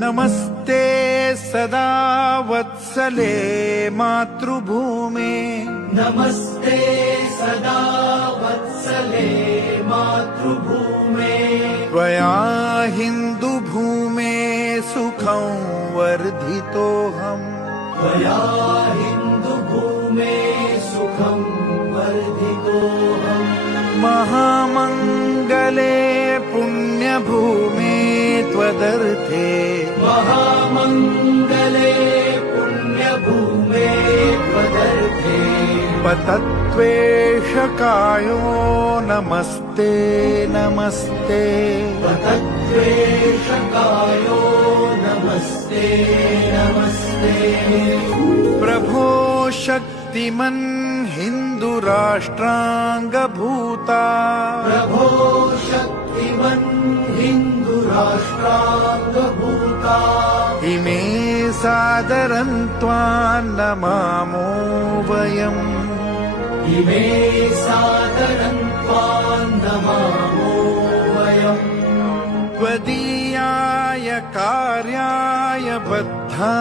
नमस्ते सदा वत्सले मातृभूमे नमस्ते सदा वत्सले मातृभूमे त्वया हिन्दुभूमे सुखं वर्धितोऽहम् त्वया हिन्दुभूमे सुखं वर्धितोऽहम् महामङ्गले पुण्यभूमे त्वदर्थे महामङ्गले पुण्यभूमे त्वदर्थे पतत्वेषकायो नमस्ते नमस्ते पतत्वेषकायो नमस्ते नमस्ते प्रभो शक्तिमन् हिन्दुराष्ट्राङ्गभूता प्रभो शक्तिमन् हिन्दुराष्ट्राङ्गभूता इमे सादरं त्वां नमामो वयम् इमे सादरं त्वां नमामो वयम् त्वदीयाय कार्याय बद्धा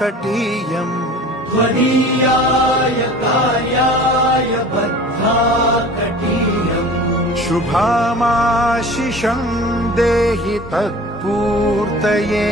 कटीयम् त्वदीयाय कार्याय बद्धा कटीयम् शुभामाशिषं देहि तत्पूर्तये